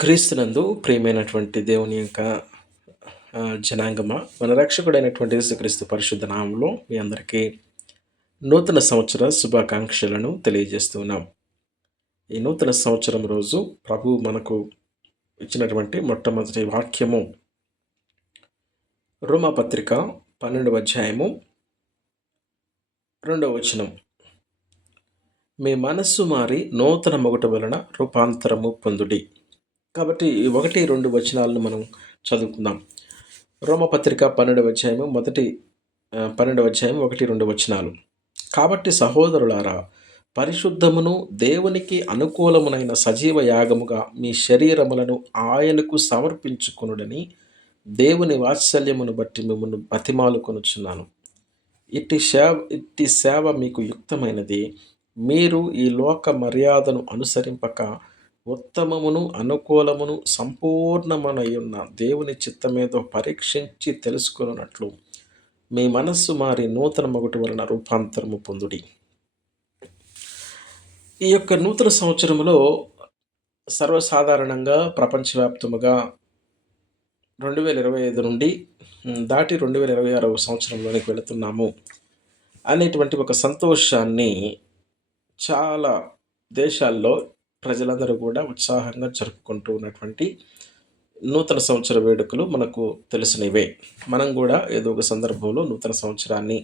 క్రీస్తునందు ప్రియమైనటువంటి దేవుని యొక్క జనాంగమ? మన రక్షకుడైనటువంటి యేసుక్రీస్తు పరిశుద్ధ నామంలో మీ అందరికీ నూతన సంవత్సర శుభాకాంక్షలను తెలియజేస్తున్నాం. ఈ నూతన సంవత్సరం రోజు ప్రభు మనకు ఇచ్చినటువంటి మొట్టమొదటి వాక్యము రోమపత్రిక పన్నెండవ అధ్యాయము రెండవ వచనం. మీ మనస్సు మారి నూతన మొగట వలన రూపాంతరము పొందుడి. కాబట్టి ఒకటి రెండు వచనాలను మనం చదువుకుందాం. రోమపత్రిక పన్నెండవ అధ్యాయము మొదటి పన్నెండు పన్నెండవ అధ్యాయం ఒకటి రెండు వచనాలు. కాబట్టి సహోదరులారా పరిశుద్ధమును దేవునికి అనుకూలమునైన సజీవ యాగముగా మీ శరీరములను ఆయనకు సమర్పించుకునుడని దేవుని వాత్సల్యమును బట్టి మిమ్మల్ని బతిమాలుకొనుచున్నాను. ఇట్టి సేవ ఇట్టి సేవ మీకు యుక్తమైనది. మీరు ఈ లోక మర్యాదను అనుసరింపక ఉత్తమమును అనుకూలమును సంపూర్ణమనై ఉన్న దేవుని చిత్తమేదో పరీక్షించి తెలుసుకున్నట్లు మీ మనస్సు మారి నూతన మగుటి వలన రూపాంతరము పొందుడి. ఈ యొక్క నూతన సంవత్సరంలో సర్వసాధారణంగా ప్రపంచవ్యాప్తముగా రెండు వేల ఇరవై ఐదు నుండి దాటి రెండు వేల ఇరవై ఆరవ సంవత్సరంలోనికి వెళుతున్నాము. అనేటువంటి ఒక సంతోషాన్ని చాలా దేశాల్లో ప్రజలందరూ కూడా ఉత్సాహంగా జరుపుకుంటూ ఉన్నటువంటి నూతన సంవత్సర వేడుకలు మనకు తెలిసినవే. మనం కూడా ఏదో ఒక సందర్భంలో నూతన సంవత్సరాన్ని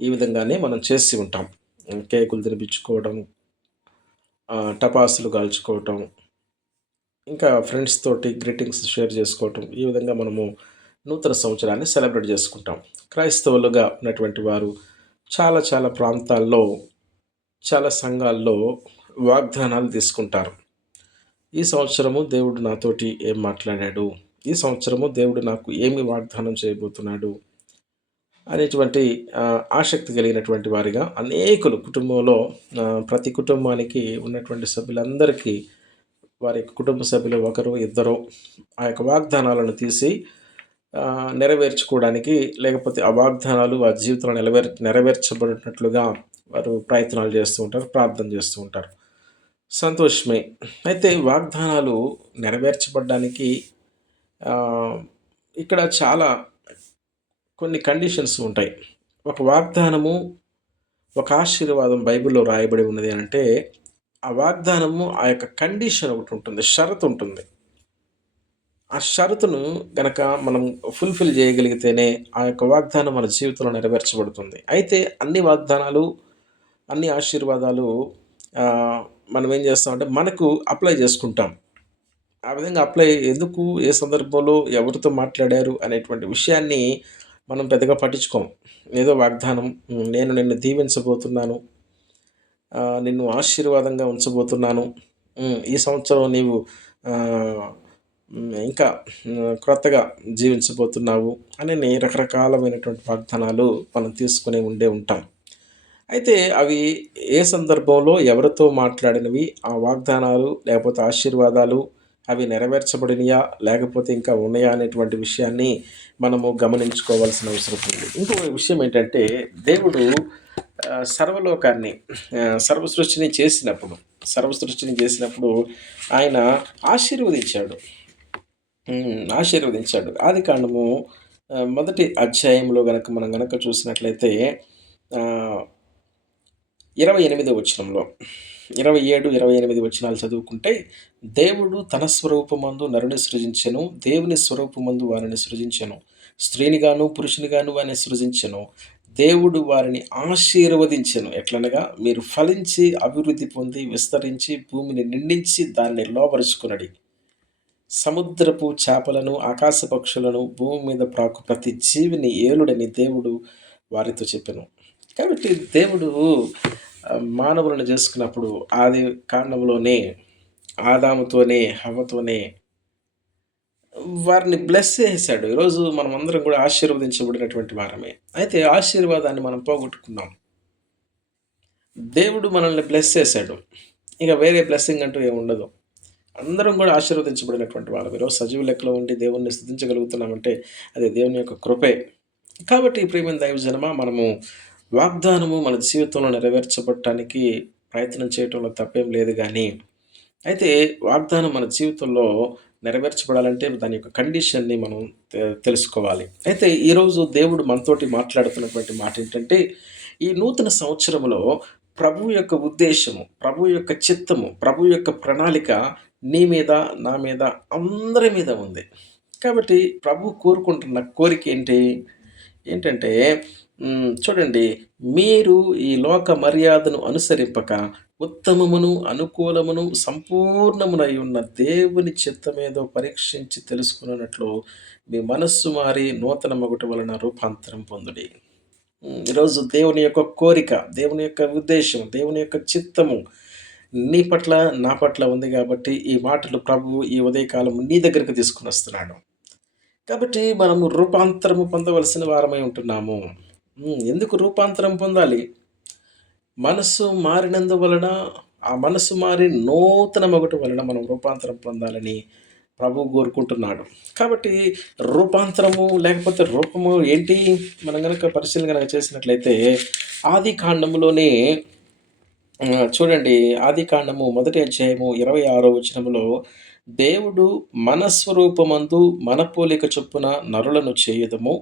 ఈ విధంగానే మనం చేసి ఉంటాం. కేకులు తినిపించుకోవడం టపాసులు కాల్చుకోవటం ఇంకా ఫ్రెండ్స్ తోటి గ్రీటింగ్స్ షేర్ చేసుకోవటం ఈ విధంగా మనము నూతన సంవత్సరాన్ని సెలబ్రేట్ చేసుకుంటాం. క్రైస్తవులుగా ఉన్నటువంటి వారు చాలా చాలా ప్రాంతాల్లో చాలా సంఘాల్లో వాగ్దానాలు తీసుకుంటారు. ఈ సంవత్సరము దేవుడు నాతోటి ఏం మాట్లాడాడు? ఈ సంవత్సరము దేవుడు నాకు ఏమి వాగ్దానం చేయబోతున్నాడు? అనేటువంటి ఆసక్తి కలిగినటువంటి వారిగా అనేకులు కుటుంబంలో ప్రతి కుటుంబానికి ఉన్నటువంటి సభ్యులందరికీ వారి యొక్క కుటుంబ సభ్యులు ఒకరు ఇద్దరు ఆ యొక్క వాగ్దానాలను తీసి నెరవేర్చుకోవడానికి లేకపోతే ఆ వాగ్దానాలు వారి జీవితంలో నెరవేర్ నెరవేర్చబడినట్లుగా వారు ప్రయత్నాలు చేస్తూ ఉంటారు ప్రార్థన చేస్తూ ఉంటారు. సంతోషమే. అయితే వాగ్దానాలు నెరవేర్చబడడానికి ఇక్కడ చాలా కొన్ని కండిషన్స్ ఉంటాయి. ఒక వాగ్దానము ఒక ఆశీర్వాదం బైబిల్లో రాయబడి ఉన్నది అంటే ఆ వాగ్దానము ఆ యొక్క కండిషన్ ఒకటి ఉంటుంది షరతు ఉంటుంది. ఆ షరతును గనక మనం ఫుల్ఫిల్ చేయగలిగితేనే ఆ యొక్క వాగ్దానం మన జీవితంలో నెరవేర్చబడుతుంది. అయితే అన్ని వాగ్దానాలు అన్ని ఆశీర్వాదాలు మనం ఏం చేస్తామంటే మనకు అప్లై చేసుకుంటాం. ఆ విధంగా అప్లై ఎందుకు ఏ సందర్భంలో ఎవరితో మాట్లాడారు అనేటువంటి విషయాన్ని మనం పెద్దగా పట్టించుకోము ఏదో వాగ్దానం నేను నిన్ను దీవించబోతున్నాను నిన్ను ఆశీర్వాదంగా ఉంచబోతున్నాను ఈ సంవత్సరం నీవు ఇంకా క్రొత్తగా జీవించబోతున్నావు అని రకరకాలమైనటువంటి వాగ్దానాలు మనం తీసుకుని ఉండే ఉంటాం. అయితే అవి ఏ సందర్భంలో ఎవరితో మాట్లాడినవి ఆ వాగ్దానాలు లేకపోతే ఆశీర్వాదాలు అవి నెరవేర్చబడినయా లేకపోతే ఇంకా ఉన్నాయా అనేటువంటి విషయాన్ని మనము గమనించుకోవాల్సిన అవసరం ఉంది. ఇంకో విషయం ఏంటంటే దేవుడు సర్వలోకాన్ని సర్వ సృష్టిని చేసినప్పుడు సర్వ సృష్టిని చేసినప్పుడు ఆయన ఆశీర్వదించాడు. ఆశీర్వదించాడు. ఆది కాండము మొదటి అధ్యాయంలో గనక మనం గనక చూసినట్లయితే ఇరవై ఎనిమిది వచనంలో ఇరవై ఏడు ఇరవై ఎనిమిది వచనాలు చదువుకుంటే దేవుడు తన స్వరూపమందు నరుని సృజించెను దేవుని స్వరూపమందు వారిని సృజించను స్త్రీనిగాను పురుషునిగాను వారిని సృజించను దేవుడు వారిని ఆశీర్వదించను. ఎట్లనగా మీరు ఫలించి అభివృద్ధి పొంది విస్తరించి భూమిని నిండించి దాన్ని లోపరుచుకునడి సముద్రపు చేపలను ఆకాశ పక్షులను భూమి మీద ప్రాకు ప్రతి జీవిని ఏలుడని దేవుడు వారితో చెప్పాను. కాబట్టి దేవుడు మానవులను చేసుకున్నప్పుడు ఆది కాండంలోనే ఆదాముతోనే హవతోనే వారిని బ్లెస్ చేశాడు. ఈరోజు మనం అందరం కూడా ఆశీర్వదించబడినటువంటి వారమే. అయితే ఆశీర్వాదాన్ని మనం పోగొట్టుకున్నాం. దేవుడు మనల్ని బ్లెస్ చేశాడు. ఇక వేరే బ్లెస్సింగ్ అంటూ ఏముండదు అందరం కూడా ఆశీర్వదించబడినటువంటి వాళ్ళం ఈరోజు సజీవ లెక్కలో ఉండి దేవుణ్ణి స్థుతించగలుగుతున్నామంటే అది దేవుని యొక్క కృపే. కాబట్టి ప్రియమైన దైవజనమా మనము వాగ్దానము మన జీవితంలో నెరవేర్చబడటానికి ప్రయత్నం చేయటంలో తప్పేం లేదు కానీ అయితే వాగ్దానం మన జీవితంలో నెరవేర్చబడాలంటే దాని యొక్క కండిషన్‌ని మనం తెలుసుకోవాలి. అయితే ఈరోజు దేవుడు మనతోటి మాట్లాడుతున్నటువంటి మాట ఏంటంటే, ఈ నూతన సంవత్సరంలో ప్రభు యొక్క ఉద్దేశము, ప్రభు యొక్క చిత్తము, ప్రభు యొక్క ప్రణాళిక నీ మీద, నా మీద, అందరి మీద ఉంది. కాబట్టి ప్రభువు కోరుకుంటున్న కోరిక ఏంటి ఏంటంటే చూడండి మీరు ఈ లోక మర్యాదను అనుసరింపక ఉత్తమమును, అనుకూలమును, సంపూర్ణమునై ఉన్న దేవుని చిత్తమేదో పరీక్షించి తెలుసుకున్నట్లు మీ మనస్సు మారి నూతన మొగుట వలన రూపాంతరం పొందుడి. ఈరోజు దేవుని యొక్క కోరిక, దేవుని యొక్క ఉద్దేశం దేవుని యొక్క చిత్తము నీ పట్ల, నా పట్ల ఉంది కాబట్టి ఈ మాటలు ప్రభువు ఈ ఉదయకాలం నీ దగ్గరికి తీసుకుని వస్తున్నాడు కాబట్టి మనము రూపాంతరము పొందవలసిన వారమై ఉంటున్నాము. ఎందుకు రూపాంతరం పొందాలి? మనస్సు మారినందువలన, ఆ మనస్సు మారి నూతన మొగుటు వలన మనం రూపాంతరం పొందాలని ప్రభువు కోరుకుంటున్నాడు. కాబట్టి రూపాంతరము లేకపోతే రూపము ఏంటి? మనం కనుక పరిశీలన గనక చేసినట్లయితే ఆది కాండములోనే చూడండి ఆది కాండము మొదటి అధ్యాయము 26 వచనములో దేవుడు మన స్వరూపమందు మన పోలిక చొప్పున నరులను చేయుదము.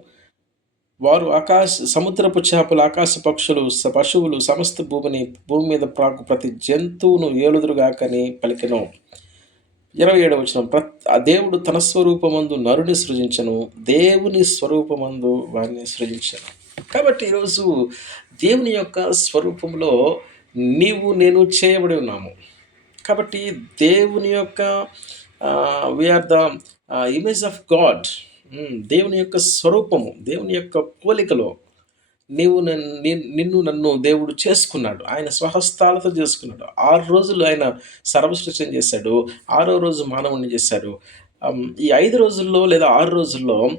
వారు ఆకాశ సముద్రపు చేపలు, ఆకాశ పక్షులు, పశువులు సమస్త భూమిని భూమి మీద ప్రాకు ప్రతి జంతువును ఏలుదురుగాకని పలికెను. 27 వచనం ప్రత్ ఆ దేవుడు తన స్వరూపమందు నరుని సృజించను దేవుని స్వరూపమందు వారిని సృజించను కాబట్టి ఈరోజు దేవుని యొక్క స్వరూపంలో నీవు, నేను చేయబడి ఉన్నాము. కాబట్టి దేవుని యొక్క we are the image of God. దేవుని యొక్క స్వరూపము, దేవుని యొక్క పోలికలో నీవు నిన్ను నన్ను దేవుడు చేసుకున్నాడు. ఆయన స్వహస్తాలతో చేసుకున్నాడు. ఆరు రోజులు ఆయన సర్వసృష్టిని చేశాడు. ఆరో రోజు మానవుని చేశాడు. ఈ ఐదు రోజుల్లో లేదా ఆరు రోజుల్లో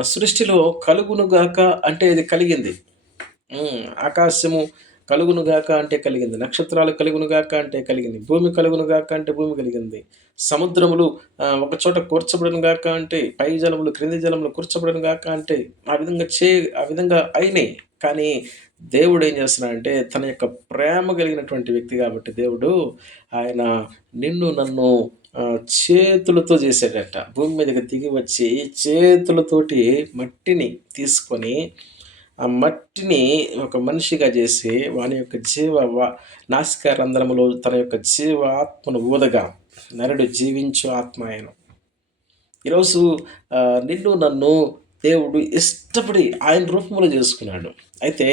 సృష్టిలో కలుగునుగాక అంటే ఇది కలిగింది. ఆకాశము కలుగునుగాక అంటే కలిగింది. నక్షత్రాలు కలుగునుగాక అంటే కలిగింది. భూమి కలుగునుగాక అంటే భూమి కలిగింది. సముద్రములు ఒకచోట ఒక చోట అంటే పై జలములు, క్రింది జలములు కూర్చబడునుగాక అంటే ఆ విధంగా చే ఆ విధంగా అయినాయి. కానీ దేవుడు ఏం చేస్తున్నాడంటే తన యొక్క ప్రేమ కలిగినటువంటి వ్యక్తి కాబట్టి దేవుడు ఆయన నిన్ను నన్ను చేతులతో చేశాడట భూమి మీదకి దిగి వచ్చి చేతులతోటి మట్టిని తీసుకొని ఆ మట్టిని ఒక మనిషిగా చేసి వాని యొక్క జీవ నాసిక రంధ్రములో తన యొక్క జీవ ఆత్మను ఊదగా నరుడు జీవించు ఆత్మ ఆయన ఈరోజు నిన్ను నన్ను దేవుడు ఇష్టపడి ఆయన రూపంలో చేసుకున్నాడు. అయితే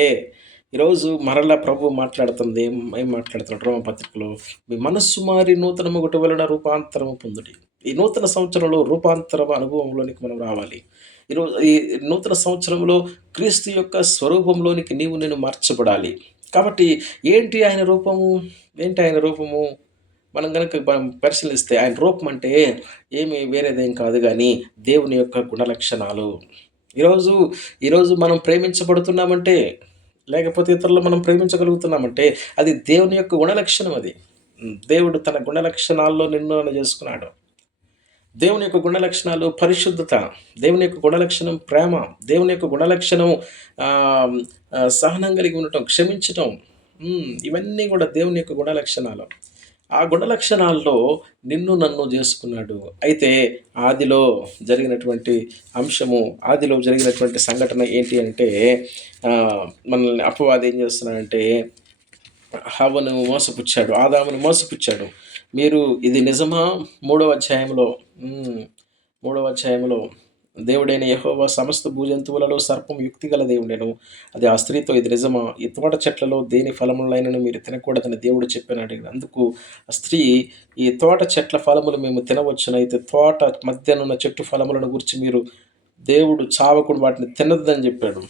ఈరోజు మరలా ప్రభు మాట్లాడుతుంది. ఏం మాట్లాడుతున్నాడు రోమ పత్రికలో మీ మనస్సు మారి నూతనము ఒకటి వలన రూపాంతరము పొందుడి. ఈ నూతన సంవత్సరంలో రూపాంతర అనుభవంలోనికి మనం రావాలి. ఈరోజు ఈ నూతన సంవత్సరంలో క్రీస్తు యొక్క స్వరూపంలోనికి నీవు నేను మార్చబడాలి. కాబట్టి ఏంటి ఆయన రూపము? ఏంటి ఆయన రూపము? మనం కనుక పరిశీలిస్తే ఆయన రూపం అంటే ఏమి వేరేదేం కాదు కానీ దేవుని యొక్క గుణలక్షణాలు. ఈరోజు ఈరోజు మనం ప్రేమించబడుతున్నామంటే లేకపోతే ఇతరులు మనం ప్రేమించగలుగుతున్నామంటే అది దేవుని యొక్క గుణలక్షణం అది. దేవుడు తన గుణలక్షణాల్లో నిన్ను చేసుకున్నాడు. దేవుని యొక్క గుణలక్షణాలు పరిశుద్ధత, దేవుని యొక్క గుణలక్షణం ప్రేమ, దేవుని యొక్క గుణలక్షణం సహనం కలిగి ఉండటం, క్షమించటం. ఇవన్నీ కూడా దేవుని యొక్క గుణలక్షణాలు. ఆ గుణలక్షణాల్లో నిన్ను నన్ను చేసుకున్నాడు. అయితే ఆదిలో జరిగినటువంటి అంశము, ఆదిలో జరిగినటువంటి సంఘటన ఏంటి అంటే మనల్ని అపవాది ఏం చేస్తున్నాడంటే హవను మోసపుచ్చాడు. ఆదామును మోసపుచ్చాడు. మీరు ఇది నిజమా? మూడవ అధ్యాయంలో మూడవ అధ్యాయంలో దేవుడైన యహోవా సమస్త భూజంతువులలో సర్పం యుక్తిగల దేవుడెను. అది ఆ స్త్రీతో ఇది నిజమా? ఈ తోట చెట్లలో దేని ఫలములైనను మీరు తినకూడదని దేవుడు చెప్పాను అడిగాడు. అందుకు ఆ స్త్రీ ఈ తోట చెట్ల ఫలములు మేము తినవచ్చును. అయితే తోట మధ్యనున్న చెట్టు ఫలములను గూర్చి మీరు దేవుడు చావకుండా వాటిని తినొద్దని చెప్పాడు.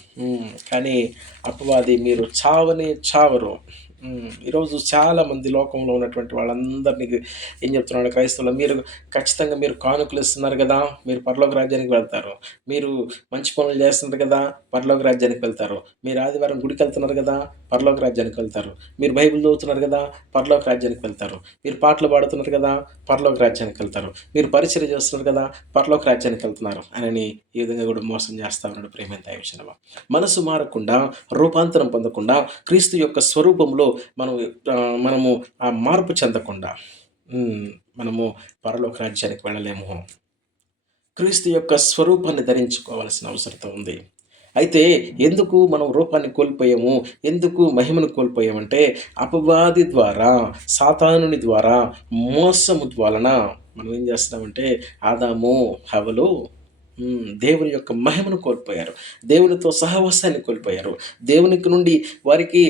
కానీ అపవాది మీరు చావనే చావరు. ఈరోజు ఈరోజు చాలామంది లోకంలో ఉన్నటువంటి వాళ్ళందరినీ ఏం చెప్తున్నాడు క్రైస్తవులు మీరు ఖచ్చితంగా మీరు కానుకలు ఇస్తున్నారు కదా మీరు పరలోక రాజ్యానికి వెళ్తారు. మీరు మంచి పనులు చేస్తున్నారు కదా పరలోక రాజ్యానికి వెళ్తారు. మీరు ఆదివారం గుడికి వెళ్తున్నారు కదా పరలోక రాజ్యానికి వెళ్తారు. మీరు బైబిల్ చదువుతున్నారు కదా పరలోక రాజ్యానికి వెళ్తారు. మీరు పాటలు పాడుతున్నారు కదా పరలోక రాజ్యానికి వెళ్తారు. మీరు పరిచయం చేస్తున్నారు కదా పరలోక రాజ్యానికి వెళ్తున్నారు అని ఈ విధంగా కూడా మోసం చేస్తా ఉన్నాడు ప్రేమ దైవజనమా. మనసు మారకుండా, రూపాంతరం పొందకుండా, క్రీస్తు యొక్క స్వరూపంలో మనం మనము ఆ మార్పు చెందకుండా మనము పరలోక రాజ్యానికి వెళ్ళలేము. క్రీస్తు యొక్క స్వరూపాన్ని ధరించుకోవాల్సిన అవసరత ఉంది. అయితే ఎందుకు మనం రూపాన్ని కోల్పోయాము? ఎందుకు మహిమను కోల్పోయామంటే అపవాది ద్వారా, సాతానుని ద్వారా, మోసము వలన మనం ఏం చేస్తున్నామంటే ఆదాము, హవలు దేవుని యొక్క మహిమను కోల్పోయారు. దేవునితో సహవాసాన్ని కోల్పోయారు. దేవునికి నుండి వారికి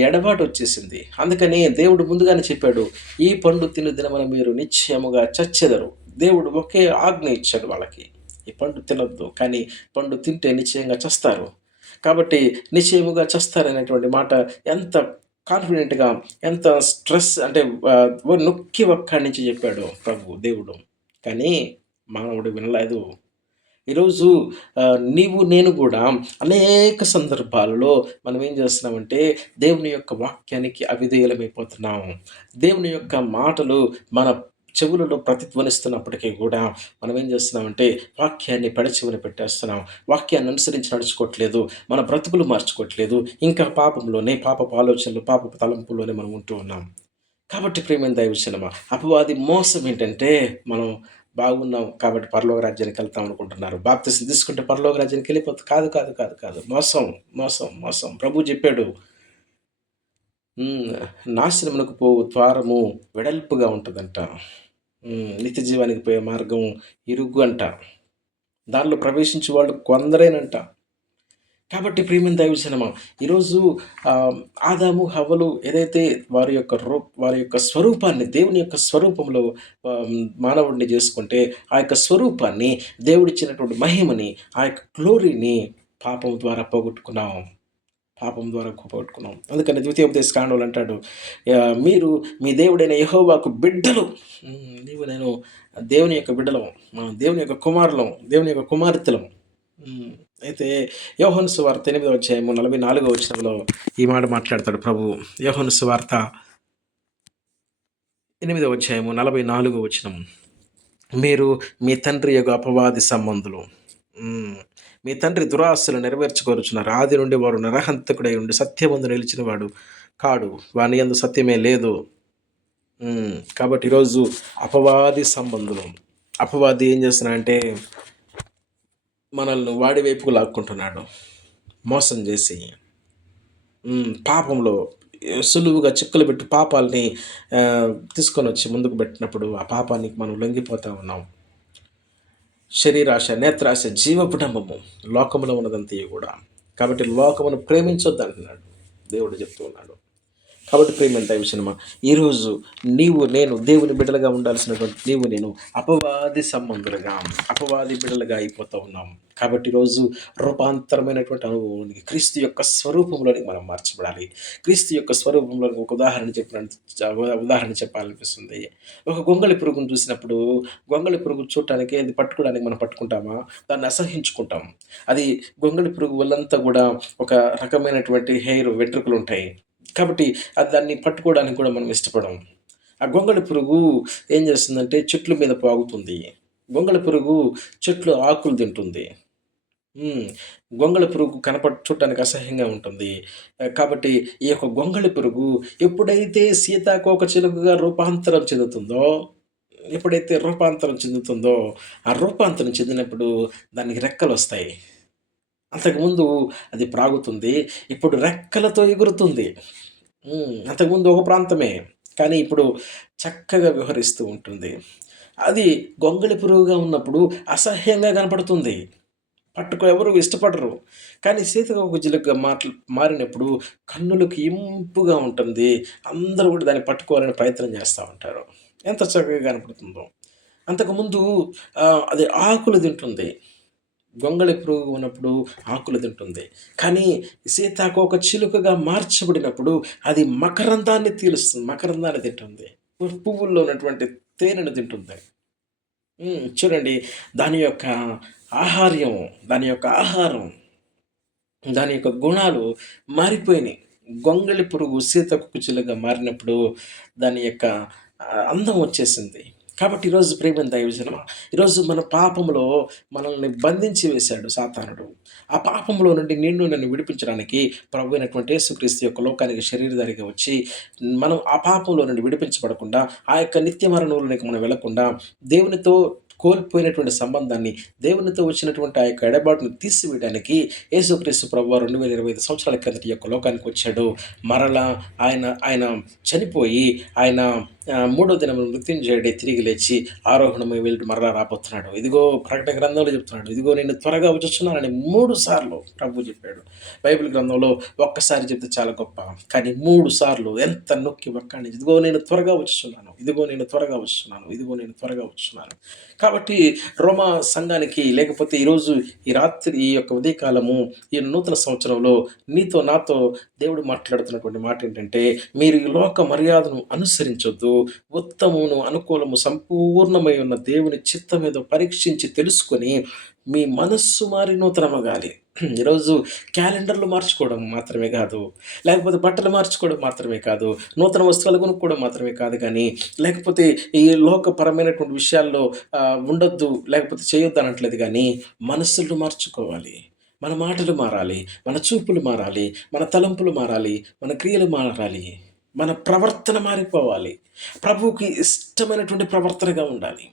ఎడబాటు వచ్చేసింది అందుకని దేవుడు ముందుగానే చెప్పాడు. "ఈ పండు తిను దినమున మీరు నిశ్చయముగా చచ్చెదరు." దేవుడు ఒకే ఆజ్ఞ ఇచ్చాడు వాళ్ళకి. ఈ పండు తినొద్దు. కానీ పండు తింటే నిశ్చయంగా చస్తారు. కాబట్టి నిశ్చయముగా చస్తారనేటువంటి మాట ఎంత కాన్ఫిడెంట్‌గా, ఎంత స్ట్రెస్ అంటే నొక్కి ఒక్కడి నుంచి చెప్పాడు ప్రభువు దేవుడు. కానీ మానవుడు వినలేదు. ఈరోజు నీవు నేను కూడా అనేక సందర్భాలలో మనం ఏం చేస్తున్నామంటే దేవుని యొక్క వాక్యానికి అవిధేయులమైపోతున్నాం. దేవుని యొక్క మాటలు మన చెవులలో ప్రతిధ్వనిస్తున్నప్పటికీ కూడా మనం ఏం చేస్తున్నామంటే వాక్యాన్ని పెడచెవిన పెట్టేస్తున్నాం. వాక్యాన్ని అనుసరించి నడుచుకోవట్లేదు. మన బ్రతుకులు మార్చుకోవట్లేదు. ఇంకా పాపంలోనే, పాపపు ఆలోచనలు, పాపపు తలంపుల్లోనే మనం ఉంటూ ఉన్నాం. కాబట్టి ప్రియమైన దైవజనమా అపవాది మోసం ఏంటంటే మనం బాగున్నాం కాబట్టి పరలోక రాజ్యానికి వెళ్తాం అనుకుంటున్నారు. బాప్తిసం తీసుకుంటే పరలోక రాజ్యానికి వెళ్ళిపోతుంది కాదు, కాదు, కాదు, కాదు. మోసం, మోసం, మోసం. ప్రభు చెప్పాడు. నాశనమునకు పోవు ద్వారము వెడల్పుగా ఉంటుందంట నిత్య జీవానికి పోయే మార్గం ఇరుగ్గు అంట. దానిలో ప్రవేశించే వాళ్ళు కొందరేనంట. కాబట్టి ప్రియమైన సినిమా ఈరోజు ఆదాము, హవ్వలు ఏదైతే వారి యొక్క రూప్ వారి యొక్క స్వరూపాన్ని దేవుని యొక్క స్వరూపంలో మానవుడిని చేసుకుంటే, ఆ యొక్క స్వరూపాన్ని దేవుడిచ్చినటువంటి మహిమని, ఆ యొక్క గ్లోరీని పాపం ద్వారా పోగొట్టుకున్నాం. పాపం ద్వారా పోగొట్టుకున్నాం. అందుకని ద్వితీయోపదేశ కాండవులు అంటాడు మీరు మీ దేవుడైన యహోవాకు బిడ్డలు. నీవు నేను దేవుని యొక్క బిడ్డలం. మనం దేవుని యొక్క కుమారులం. దేవుని యొక్క కుమార్తెలం. అయితే యోహాను సువార్త 8వ అధ్యాయము 44వ వచనంలో ఈ మాట మాట్లాడతాడు ప్రభు యోహాను సువార్త 8వ అధ్యాయము 44వ వచనం. మీరు మీ తండ్రి యొక్క అపవాది సంబంధులు. మీ తండ్రి దురాశలు నెరవేర్చుకోరుచున్నారు ఆది నుండి వారు నరహంతకుడై ఉండి సత్యమందు నిలిచినవాడు కాడు. వాని యందు సత్యమే లేదు. కాబట్టి ఈరోజు అపవాది సంబంధులు. అపవాది ఏం చేస్తున్నాడంటే మనల్ని వాడి వైపుకు లాక్కుంటున్నాడు. మోసం చేసి. పాపంలో సులువుగా చిక్కులు పెట్టి పాపాల్ని తీసుకొని వచ్చి ముందుకు పెట్టినప్పుడు ఆ పాపానికి మనం లొంగిపోతూ ఉన్నాం. శరీరాశ, నేత్రాశ, జీవపు డంబము లోకములో ఉన్నదంతయు కూడా కాబట్టి లోకమును ప్రేమించొద్దంటున్నాడు. దేవుడు చెప్తూ ఉన్నాడు. కాబట్టి ప్రియమైన సినిమా ఈరోజు నీవు నేను దేవుని బిడ్డలుగా ఉండాల్సినటువంటి నీవు నేను అపవాది సంబంధులుగా, అపవాది బిడ్డలుగా అయిపోతూ ఉన్నాం. కాబట్టి ఈరోజు రూపాంతరమైనటువంటి అనుభవానికి క్రీస్తు యొక్క స్వరూపంలోనికి మనం మార్చబడాలి. క్రీస్తు యొక్క స్వరూపంలోనికి ఒక ఉదాహరణ చెప్పినట్టు ఉదాహరణ చెప్పాలనిపిస్తుంది. ఒక గొంగళి పురుగును చూసినప్పుడు గొంగళి పురుగు చూడటానికి అది పట్టుకోవడానికి మనం పట్టుకుంటామా? దాన్ని అసహించుకుంటాం అది గొంగళి పురుగు వల్లంతా కూడా ఒక రకమైనటువంటి హెయిర్ వెంట్రుకలు ఉంటాయి కాబట్టి అది దాన్ని పట్టుకోవడానికి కూడా మనం ఇష్టపడం. ఆ గొంగళి పురుగు ఏం చేస్తుందంటే చెట్ల మీద పాగుతుంది. గొంగళి పురుగు చెట్లు ఆకులు తింటుంది. గొంగళి పురుగు కనపడ చూడటానికి అసహ్యంగా ఉంటుంది. కాబట్టి ఈ యొక్క గొంగళి పురుగు ఎప్పుడైతే సీతాకోక చిలుకగా రూపాంతరం చెందుతుందో, ఎప్పుడైతే రూపాంతరం చెందుతుందో, ఆ రూపాంతరం చెందినప్పుడు దానికి రెక్కలు వస్తాయి అంతకుముందు అది ప్రాగుతుంది. ఇప్పుడు రెక్కలతో ఎగురుతుంది. అంతకుముందు ఒక ప్రాంతమే. కానీ ఇప్పుడు చక్కగా వ్యవహరిస్తూ ఉంటుంది. అది గొంగళి పురుగుగా ఉన్నప్పుడు అసహ్యంగా కనపడుతుంది. పట్టుకో ఎవరు ఇష్టపడరు. కానీ సీతాకోకచిలుకగా మాట్లా మారినప్పుడు కన్నులకు ఇంపుగా ఉంటుంది. అందరూ కూడా దాన్ని పట్టుకోవాలని ప్రయత్నం చేస్తూ ఉంటారు. ఎంత చక్కగా కనపడుతుందో. అంతకుముందు అది ఆకులు తింటుంది. గొంగళి పురుగు ఉన్నప్పుడు ఆకులు తింటుంది. కానీ సీతాకోకచిలుకగా మార్చబడినప్పుడు అది మకరందాన్ని తీలుస్తుంది. మకరందాన్ని తింటుంది. పువ్వుల్లో ఉన్నటువంటి తేనెను తింటుంది. చూడండి దాని యొక్క ఆహార్యం, దాని యొక్క ఆహారం, దాని యొక్క గుణాలు మారిపోయినాయి. గొంగళి పురుగు సీతాకోకచిలుకగా మారినప్పుడు దాని యొక్క అందం వచ్చేసింది. కాబట్టి ఈరోజు ప్రేమ దైవజనం ఈరోజు మన పాపంలో మనల్ని బంధించి వేశాడు సాతానుడు. ఆ పాపంలో నుండి నిన్ను నన్ను విడిపించడానికి ప్రభు అయినటువంటి యేసుక్రీస్తు యొక్క లోకానికి శరీరధారిగా వచ్చి మనం ఆ పాపంలో నుండి విడిపించబడకుండా ఆ యొక్క నిత్య మరణంలోనికి మనం వెళ్ళకుండా దేవునితో కోల్పోయినటువంటి సంబంధాన్ని దేవునితో వచ్చినటువంటి ఆ యొక్క ఎడబాటును తీసివేయడానికి యేసుక్రీస్తు ప్రభు రెండు వేల ఇరవై ఐదు సంవత్సరాల కిందటి యొక్క లోకానికి వచ్చాడు. మరలా ఆయన ఆయన చనిపోయి ఆయన మూడో దినం మృత్యుంజయుడే తిరిగి లేచి ఆరోహణమై వెళ్ళి మరలా రాబోతున్నాడు. ఇదిగో ప్రకటన గ్రంథంలో చెప్తున్నాడు. ఇదిగో నేను త్వరగా వచ్చున్నానని మూడు సార్లు ప్రభు చెప్పాడు. బైబిల్ గ్రంథంలో ఒక్కసారి చెప్తే చాలా గొప్ప. కానీ మూడు సార్లు ఎంత నొక్కి ఒక్కడి ఇదిగో నేను త్వరగా వచ్చున్నాను ఇదిగో నేను త్వరగా వస్తున్నాను ఇదిగో నేను త్వరగా వస్తున్నాను కాబట్టి రోమా సంఘానికి లేకపోతే ఈరోజు ఈ రాత్రి ఈ యొక్క ఉదయకాలము ఈ నూతన సంవత్సరంలో నీతో నాతో దేవుడు మాట్లాడుతున్నటువంటి మాట ఏంటంటే మీరు ఈ లోక మర్యాదను అనుసరించొద్దు. ఉత్తమును అనుకూలము సంపూర్ణమై ఉన్న దేవుని చిత్తం ఏదో పరీక్షించి తెలుసుకొని మీ మనస్సు మారి నూతనమగాలి ఈరోజు క్యాలెండర్లు మార్చుకోవడం మాత్రమే కాదు. లేకపోతే బట్టలు మార్చుకోవడం మాత్రమే కాదు. నూతన వస్తువులు కొనుక్కోవడం మాత్రమే కాదు కానీ లేకపోతే ఈ లోకపరమైనటువంటి విషయాల్లో ఉండొద్దు లేకపోతే చేయొద్దు అనట్లేదు కానీ మనస్సులు మార్చుకోవాలి. మన మాటలు మారాలి మన చూపులు మారాలి మన తలంపులు మారాలి మన క్రియలు మారాలి. మన ప్రవర్తన మారిపోవాలి. ప్రభువుకి ఇష్టమైనటువంటి ప్రవర్తనగా ఉండాలి.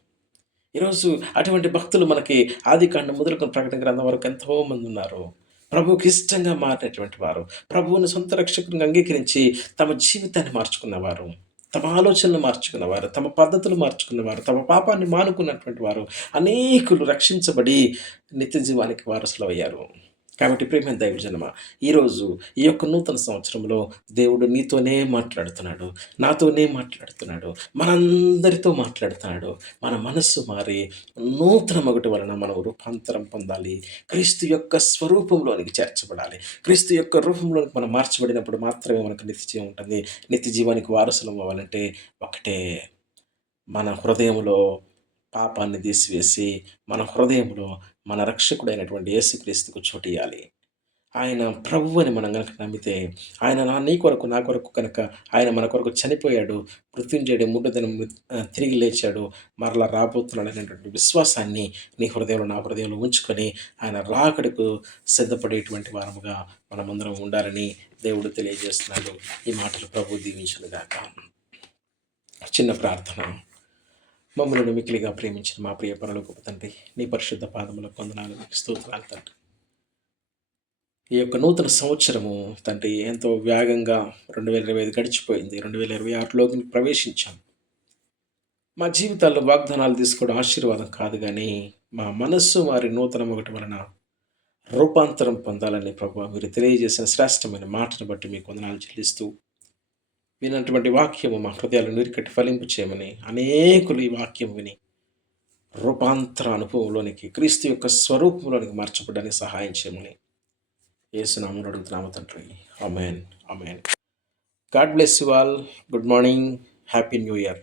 ఈరోజు అటువంటి భక్తులు మనకి ఆది కాండం మొదలుకొని ప్రకటన గ్రంథం వరకు ఎంతో మంది ఉన్నారు. ప్రభువుకి ఇష్టంగా మారినటువంటి వారు ప్రభువుని సొంత రక్షకుని అంగీకరించి తమ జీవితాన్ని మార్చుకున్నవారు తమ ఆలోచనలు మార్చుకున్నవారు తమ పద్ధతులు మార్చుకున్నవారు తమ పాపాన్ని మానుకున్నటువంటి వారు అనేకులు రక్షించబడి నిత్య జీవానికి వారసులు అయ్యారు కాబట్టి ప్రేమ దైవజనమ ఈరోజు ఈ యొక్క నూతన సంవత్సరంలో దేవుడు నీతోనే మాట్లాడుతున్నాడు నాతోనే మాట్లాడుతున్నాడు మనందరితో మాట్లాడుతున్నాడు. మన మనస్సు మారి నూతన మొగటి వలన మనం రూపాంతరం పొందాలి. క్రీస్తు యొక్క స్వరూపంలోనికి చేర్చబడాలి. క్రీస్తు యొక్క రూపంలోనికి మనం మార్చబడినప్పుడు మాత్రమే మనకు నిత్యజీవం ఉంటుంది. నిత్య జీవానికి వారసులం అవ్వాలంటే ఒకటే మన హృదయంలో పాపాన్ని తీసివేసి మన హృదయంలో మన రక్షకుడైనటువంటి యేసుక్రీస్తుకు చోటు ఇవ్వాలి ఆయన ప్రభు అని మనం కనుక నమ్మితే ఆయన నా నీ కొరకు నా కొరకు కనుక ఆయన మన కొరకు చనిపోయాడు మృత్యుంజయుడు మూడు దినం తిరిగి లేచాడు మరలా రాబోతున్నాడు అనేటువంటి విశ్వాసాన్ని నీ హృదయంలో నా హృదయంలో ఉంచుకొని ఆయన రాకడకు సిద్ధపడేటువంటి వారముగా మనమందరం ఉండాలని దేవుడు తెలియజేస్తున్నాడు. ఈ మాటలు ప్రభు దీవించునుగాక. చిన్న ప్రార్థన. మమ్మల్ని మిక్కిలిగా ప్రేమించిన మా ప్రియ పనులకు తండ్రి నీ పరిశుద్ధ పాదముల కొందనాలు స్తోత్రాలు తండ్రి. ఈ యొక్క నూతన సంవత్సరము తండ్రి ఎంతో వేగంగా రెండు వేల ఇరవై ఐదు గడిచిపోయింది రెండు వేల ఇరవై ఆరులోకి ప్రవేశించాం. మా జీవితాల్లో వాగ్దానాలు తీసుకోవడం ఆశీర్వాదం కాదు కానీ మా మనస్సు వారి నూతనం ఒకటి వలన రూపాంతరం పొందాలని ప్రభు మీరు తెలియజేసిన శ్రేష్టమైన మాటను బట్టి మీకు వందనాలు చెల్లిస్తూ వినటువంటి వాక్యము మా హృదయాలు నీరికట్టి ఫలింపు చేయమని అనేకులు ఈ వాక్యం విని రూపాంతర అనుభవంలోనికి క్రీస్తు యొక్క స్వరూపంలోనికి మార్చబడడానికి సహాయం చేయమని ఏసునామను అడుగుతున్నాము తండ్రి. Amen amen God bless you all. Good morning. Happy new year.